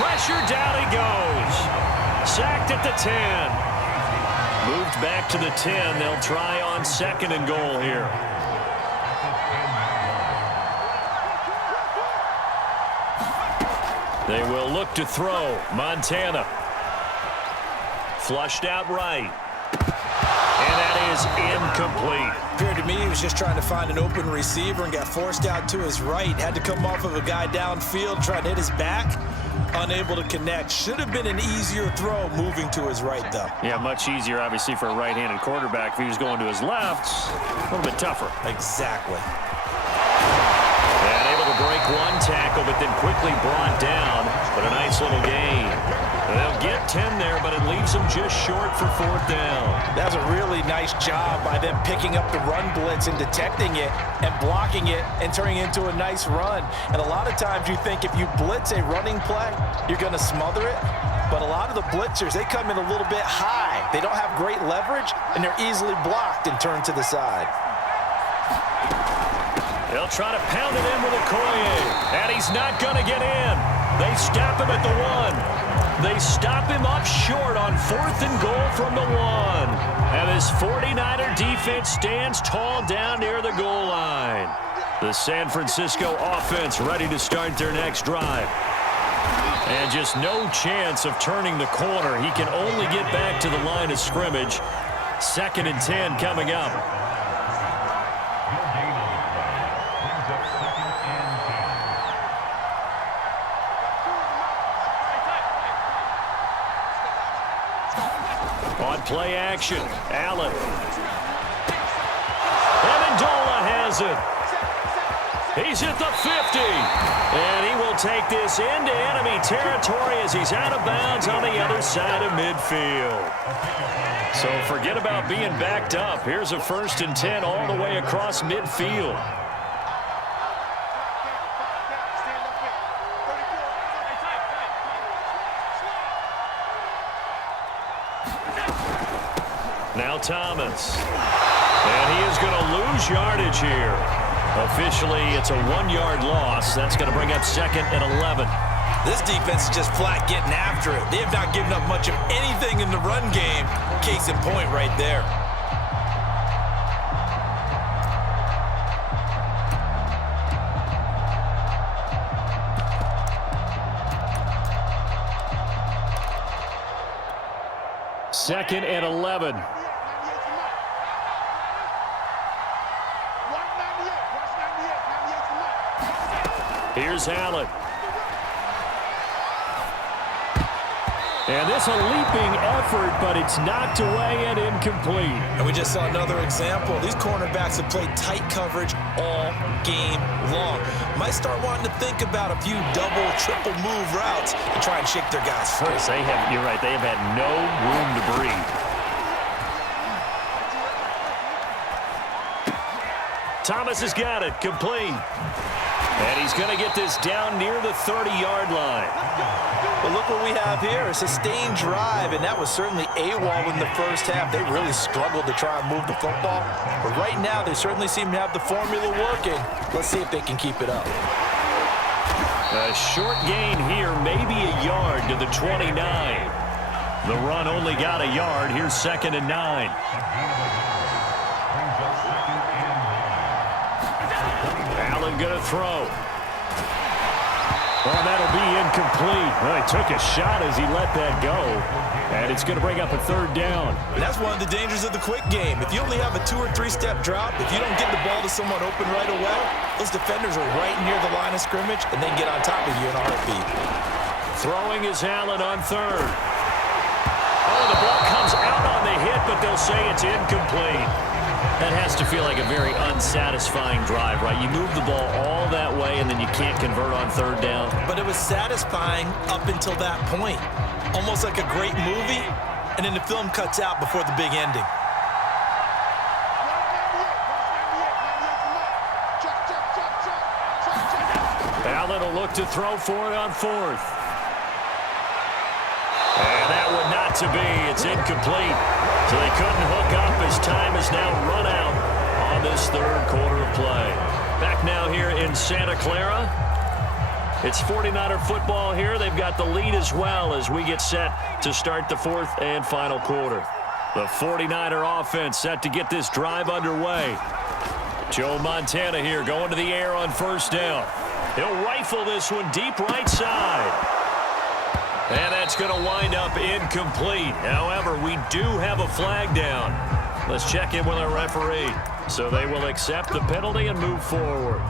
pressure, down he goes. Sacked at the 10. Moved back to the 10. They'll try on 2nd and goal here. They will look to throw. Montana. Flushed out right. And that is incomplete. Appeared to me he was just trying to find an open receiver and got forced out to his right. Had to come off of a guy downfield, trying to hit his back. Unable to connect. Should have been an easier throw moving to his right, though. Yeah, much easier, obviously, for a right-handed quarterback. If he was going to his left, a little bit tougher. Exactly. And able to break one tackle, but then quickly brought down. But a nice little gain. They'll get 10 there, but it leaves them just short for 4th down. That's a really nice job by them picking up the run blitz and detecting it and blocking it and turning it into a nice run. And a lot of times you think if you blitz a running play, you're going to smother it. But a lot of the blitzers, they come in a little bit high. They don't have great leverage, and they're easily blocked and turned to the side. They'll try to pound it in with Okoye, and he's not going to get in. They stop him at the 1. They stop him up short on 4th and goal from the 1. And this 49er defense stands tall down near the goal line. The San Francisco offense ready to start their next drive. And just no chance of turning the corner. He can only get back to the line of scrimmage. 2nd and 10 coming up. On play action, Allen. Amendola has it. He's at the 50. And he will take this into enemy territory as he's out of bounds on the other side of midfield. So forget about being backed up. Here's a 1st and 10 all the way across midfield. Now Thomas. And he is going to lose yardage here. Officially, it's a 1-yard loss. That's going to bring up 2nd and 11. This defense is just flat getting after it. They have not given up much of anything in the run game. Case in point right there. Second and 11. Here's Allen. And this a leaping effort, but it's knocked away and incomplete. And we just saw another example. These cornerbacks have played tight coverage all game long. Might start wanting to think about a few double, triple move routes and try and shake their guys free. You're right, they have had no room to breathe. Thomas has got it, complete. And he's going to get this down near the 30-yard line. But look what we have here, a sustained drive, and that was certainly AWOL in the first half. They really struggled to try and move the football. But right now, they certainly seem to have the formula working. Let's see if they can keep it up. A short gain here, maybe a yard to the 29. The run only got a yard. Here's 2nd and 9. Allen going to throw. Oh, that'll be incomplete. Well, he took a shot as he let that go. And it's going to bring up a 3rd down. And that's one of the dangers of the quick game. If you only have a 2- or 3-step drop, if you don't get the ball to someone open right away, those defenders are right near the line of scrimmage and then get on top of you in a heartbeat. Throwing is Allen on 3rd. Oh, the ball comes out on the hit, but they'll say it's incomplete. That has to feel like a very unsatisfying drive, right? You move the ball all that way, and then you can't convert on 3rd down. But it was satisfying up until that point. Almost like a great movie, and then the film cuts out before the big ending. Allen will look to throw for it on 4th. And that one not to be. It's incomplete. So they couldn't hook up as time is now run out on this 3rd quarter of play. Back now here in Santa Clara. It's 49er football here. They've got the lead as well as we get set to start the fourth and final quarter. The 49er offense set to get this drive underway. Joe Montana here going to the air on first down. He'll rifle this one deep right side. And that's going to wind up incomplete. However, we do have a flag down. Let's check in with our referee. So they will accept the penalty and move forward.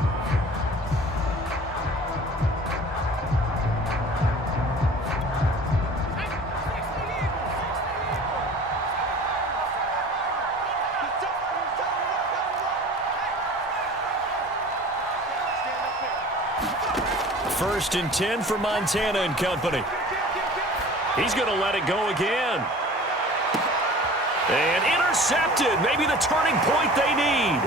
First and 10 for Montana and company. He's going to let it go again. And intercepted. Maybe the turning point they need.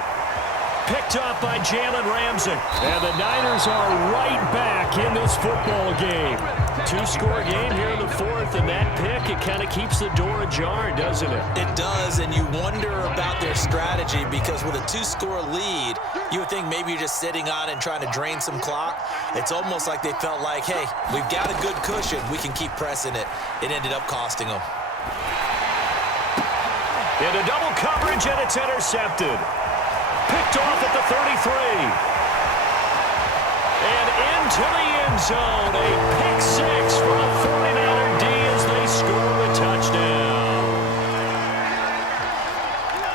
Picked up by Jalen Ramsey. And the Niners are right back in this football game. Two-score game here in the fourth, and that pick, it kind of keeps the door ajar, doesn't it? It does, and you wonder about their strategy because with a two-score lead, you would think maybe you're just sitting on it and trying to drain some clock. It's almost like they felt like, hey, we've got a good cushion. We can keep pressing it. It ended up costing them. Into double coverage, and it's intercepted. Picked off at the 33. And into the end zone. A pick six for a 49er D as they score the touchdown.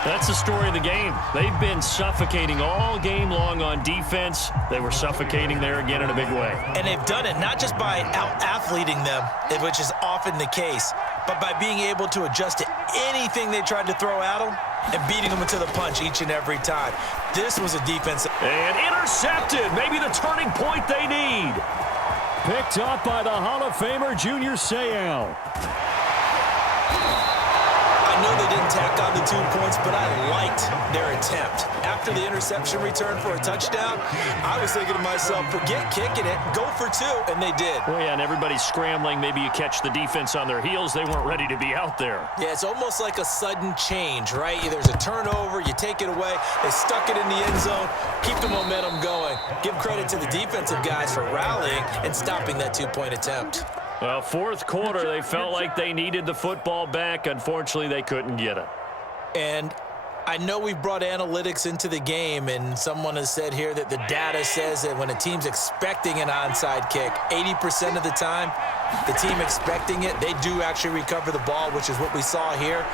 That's the story of the game. They've been suffocating all game long on defense. They were suffocating there again in a big way. And they've done it not just by out-athleting them, which is often the case, but by being able to adjust to anything they tried to throw at them and beating them into the punch each and every time. This was a defense. And intercepted. Maybe the turning point they need. Picked up by the Hall of Famer, Junior Seau. I know they didn't tack on the 2 points, but I liked their attempt. After the interception return for a touchdown, I was thinking to myself, forget kicking it, go for two, and they did. Well, yeah, and everybody's scrambling. Maybe you catch the defense on their heels. They weren't ready to be out there. Yeah, it's almost like a sudden change, right? There's a turnover, you take it away, they stuck it in the end zone, keep the momentum going. Give credit to the defensive guys for rallying and stopping that 2-point attempt. Well, fourth quarter, they felt like they needed the football back. Unfortunately, they couldn't get it. And I know we've brought analytics into the game, and someone has said here that the data says that when a team's expecting an onside kick, 80% of the time, the team expecting it, they do actually recover the ball, which is what we saw here.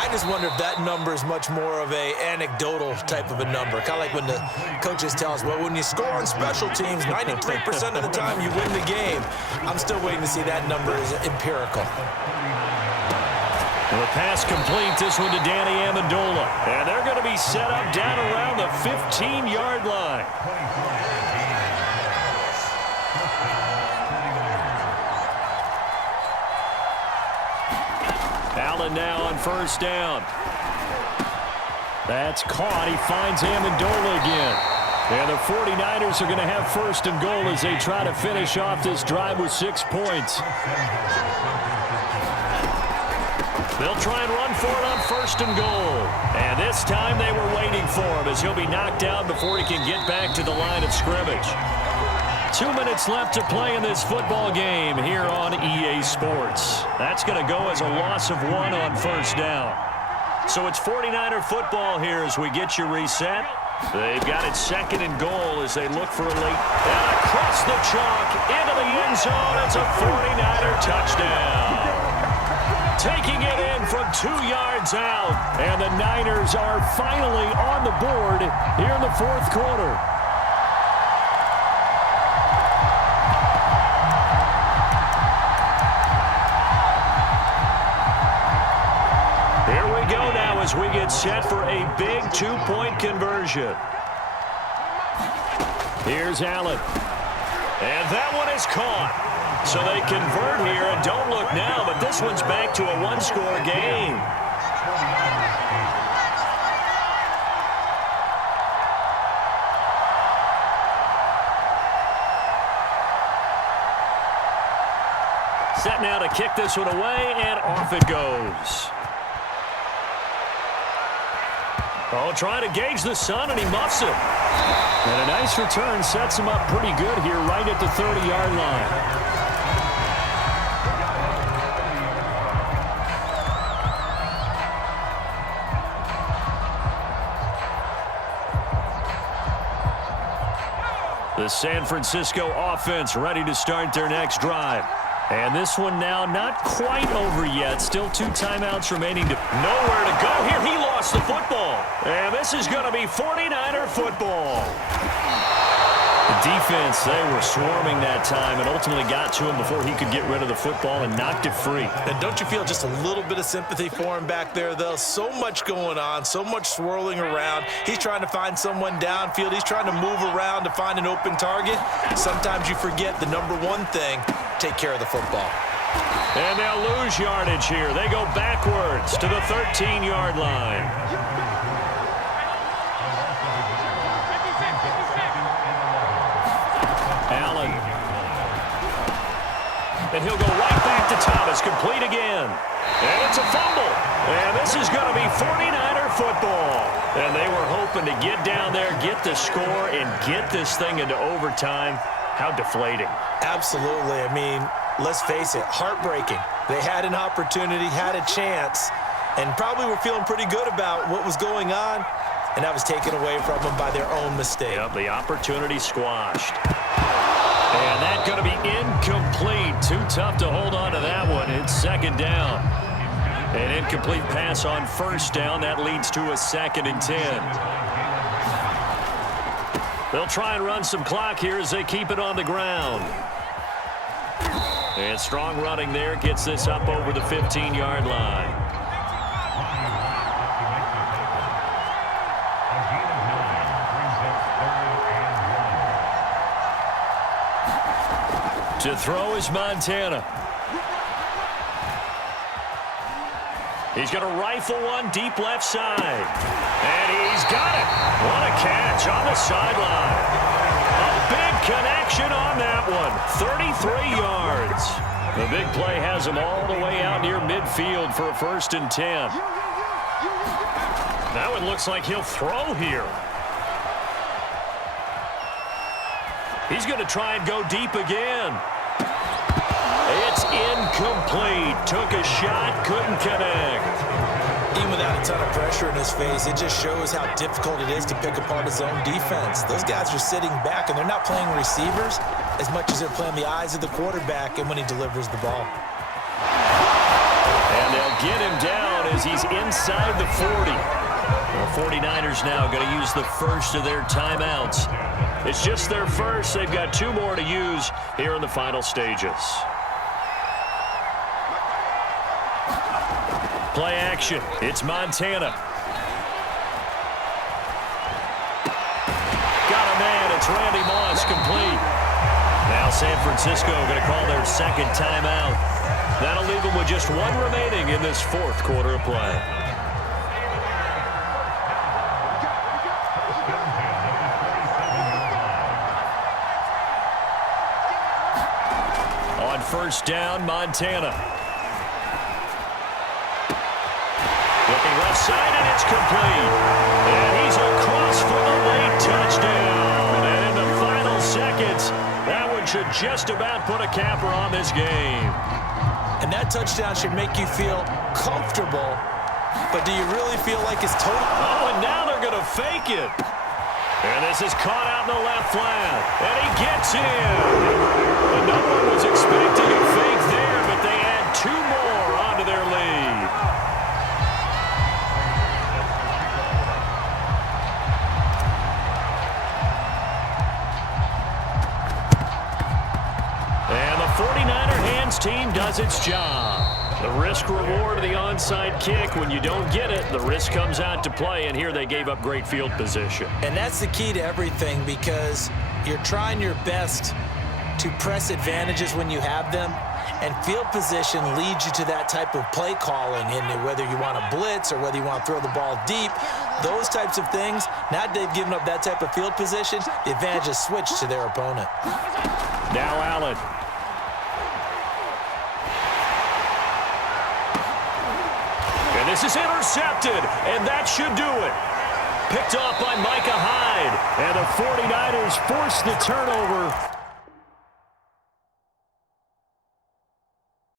I just wonder if that number is much more of a anecdotal type of a number. Kind of like when the coaches tell us, well, when you score on special teams, 93% of the time you win the game. I'm still waiting to see that number is empirical. And the pass complete, this one to Danny Amendola. And they're going to be set up down around the 15-yard line. Allen now on first down. That's caught. He finds Amendola again. And the 49ers are going to have first and goal as they try to finish off this drive with 6 points. They'll try and run for it on first and goal. And this time they were waiting for him as he'll be knocked down before he can get back to the line of scrimmage. 2 minutes left to play in this football game here on EA Sports. That's going to go as a loss of 1 on first down. So it's 49er football here as we get you reset. They've got it second and goal as they look for a late. And across the chalk into the end zone. It's a 49er touchdown. Taking it in from 2 yards out. And the Niners are finally on the board here in the fourth quarter. Here we go now as we get set for a big 2-point conversion. Here's Allen. And that one is caught. So they convert here and don't look now, but this one's back to a 1-score game. Set now to kick this one away, and off it goes. Oh, trying to gauge the sun, and he muffs it. And a nice return sets him up pretty good here right at the 30-yard line. The San Francisco offense ready to start their next drive. And this one now not quite over yet. Still 2 timeouts remaining. Nowhere to go here. He lost the football. And this is going to be 49er football. The defense, they were swarming that time and ultimately got to him before he could get rid of the football and knocked it free. And don't you feel just a little bit of sympathy for him back there, though? So much going on, so much swirling around. He's trying to find someone downfield. He's trying to move around to find an open target. Sometimes you forget the number one thing, take care of the football. And they'll lose yardage here. They go backwards to the 13-yard line. Allen. And he'll go right back to Thomas, complete again. And it's a fumble. And this is going to be 49er football. And they were hoping to get down there, get the score, and get this thing into overtime. How deflating. Absolutely. I mean, let's face it, heartbreaking. They had an opportunity, had a chance, and probably were feeling pretty good about what was going on, and that was taken away from them by their own mistake. Yep, the opportunity squashed. And that's going to be incomplete. Too tough to hold on to that one. It's second down. An incomplete pass on first down. That leads to a 2nd and 10. They'll try and run some clock here as they keep it on the ground. And strong running there gets this up over the 15-yard line. To throw is Montana. He's going to rifle one deep left side. And he's got it. What a catch on the sideline. A big connection on that one. 33 yards. The big play has him all the way out near midfield for a 1st and 10. That one looks like he'll throw here. He's going to try and go deep again. It's incomplete. Took a shot, couldn't connect. Even without a ton of pressure in his face, it just shows how difficult it is to pick apart his own defense. Those guys are sitting back, and they're not playing receivers as much as they're playing the eyes of the quarterback and when he delivers the ball. And they'll get him down as he's inside the 40. The 49ers now going to use the first of their timeouts. It's just their first. They've got 2 more to use here in the final stages. Play action. It's Montana. Got a man. It's Randy Moss, complete. Now San Francisco going to call their 2nd timeout. That'll leave them with just 1 remaining in this 4th quarter of play. On first down, Montana. Looking left side, and it's complete. And he's across for the late touchdown. And in the final seconds, that one should just about put a capper on this game. And that touchdown should make you feel comfortable, but do you really feel like it's total? Oh, and now they're going to fake it. And this is caught out in the left flat. And he gets in. And no one was expecting a fake there, but they add 2 more onto their lead. And the 49er hands team does its job. The risk reward of the onside kick, when you don't get it, the risk comes out to play, and here they gave up great field position. And that's the key to everything, because you're trying your best to press advantages when you have them, and field position leads you to that type of play calling, and whether you want to blitz or whether you want to throw the ball deep, those types of things. Now they've given up that type of field position, the advantage is switched to their opponent. Now Allen. And this is intercepted, and that should do it. Picked off by Micah Hyde. And the 49ers force the turnover.